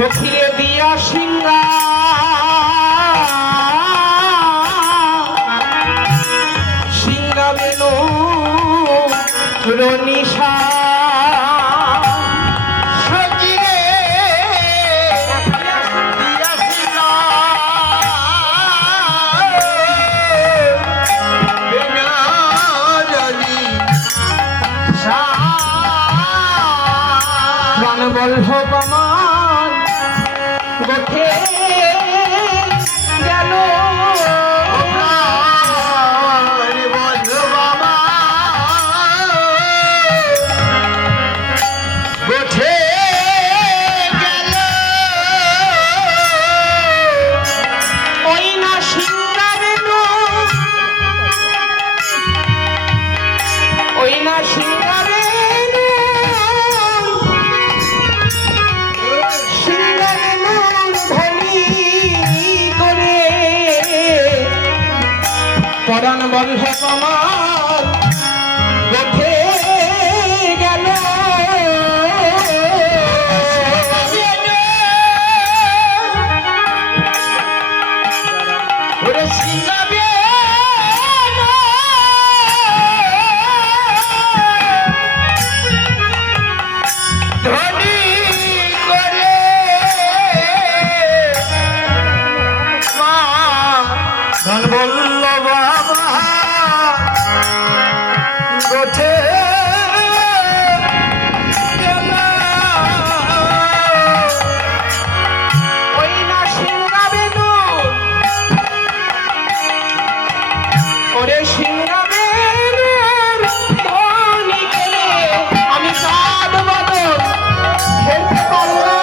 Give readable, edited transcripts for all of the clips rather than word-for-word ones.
সখিরে দিয়া সিংহা সিংহা বেনু রনিশা বলভ আমার গোঠে গেল গোঠে গেল ওই না সিংহারেনু ওই না সিংহারে পরাণ বলভ আমার গোঠে গেল বলল বাবা গোঠে গেল ওই না সিংহা বেনু ওরে সিংহা বেনুর ধনি গেলে আমি কাঁদ বদল খেলতে পারলাম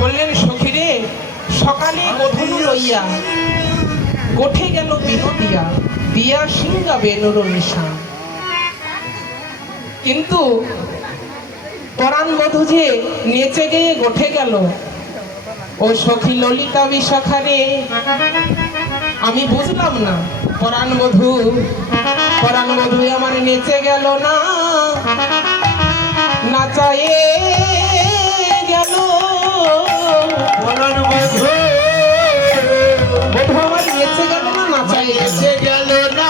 বললেন সখিরে সকালে গোধূলি লইয়া গোঠে গেল বিনোদিয়া দিয়া সিংহা বেনুর নিশা কিন্তু পরাণ বধূ যে নেচে গিয়ে গোঠে গেল ও সখী ললিতা বিশাখারে আমি বুঝলাম না পরাণ বধূ আমার নেচে গেল না নাচায়ে গেল পরাণ বধূ আমার নেচে গেল না নাচায়ে গেল না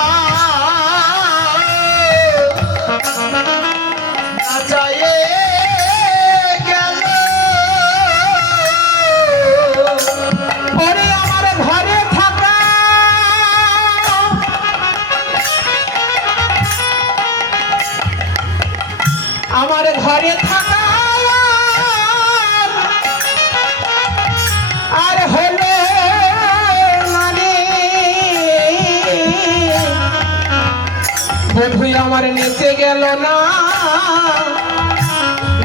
নাচায়ে আমার ঘরে থাকা আর হলো মানে বধূ আমার নেচে গেল না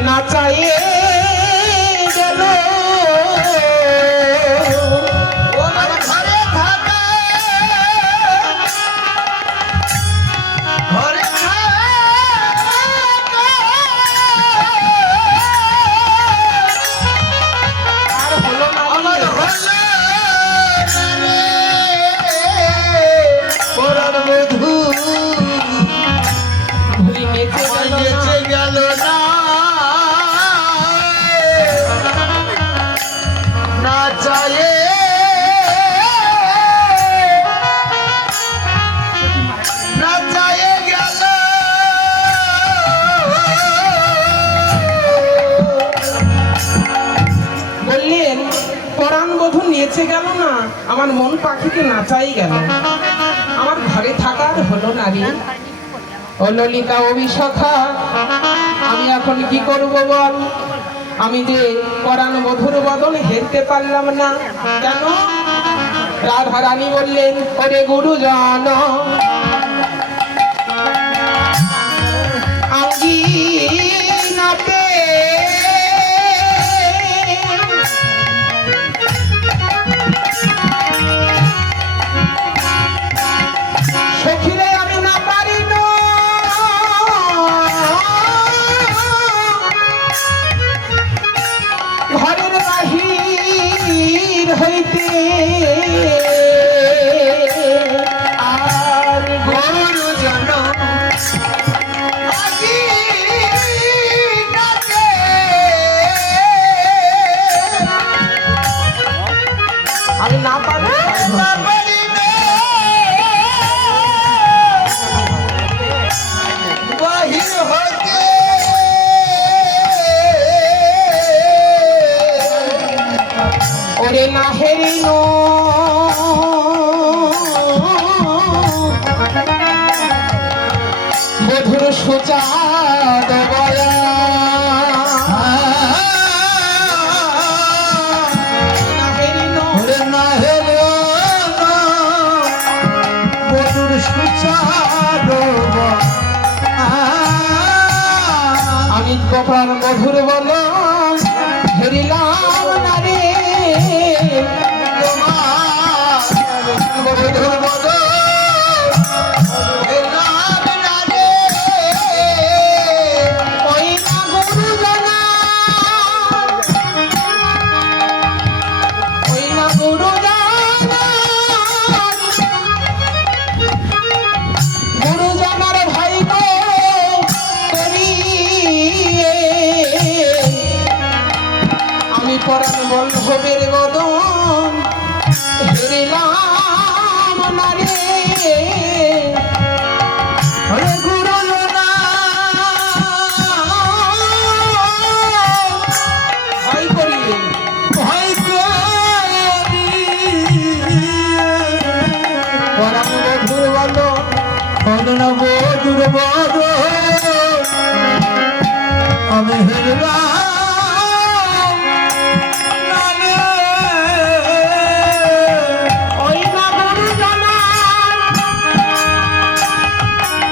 নাচায়ে গেল নেচে গেল না আমার মন পাখিকে নাচাই গেল আমার ঘরে থাকার হলো নারী ও ললিতা ও বিশাখা আমি এখন কি করব বল আমি যে পরাণ বধূর বদন হেরতে পারলাম না কেন রাধা রানী বললেন ওরে গুরুজন আঙ্গি নাতে সখিরে আমি না পারি না মধুর সুচাদ বয়া না হেলো মধুর সুচাদ আমি গোপাল মধুর বল হেরিলাম না রে মধুর বল ওই না গুরুজনা ওই না গুরুজনা গুরুজনার ভাই গো করিয়ে আমি পরাণ বল্লভের বদন হেরিলাম না রে হরে গুরু না ভয় করিয়ে ভয় করি পরাণ মধুর বল অননা মধুর বল আমি হেরলাম না রে। ওই না গুরুজনা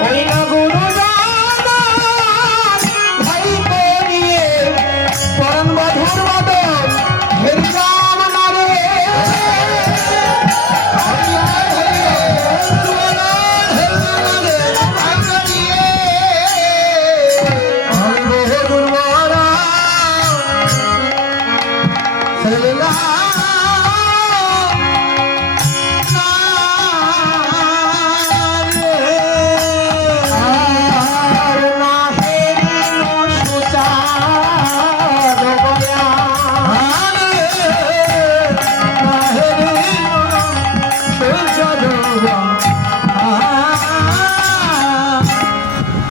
ওই না গুরুজনা ভাই করিয়ে পরাণ মধুর বদন হেরিলাম না রে আমি মধুর বল হেরলাম না রে। আর না হেরিল সুচাদ বয়া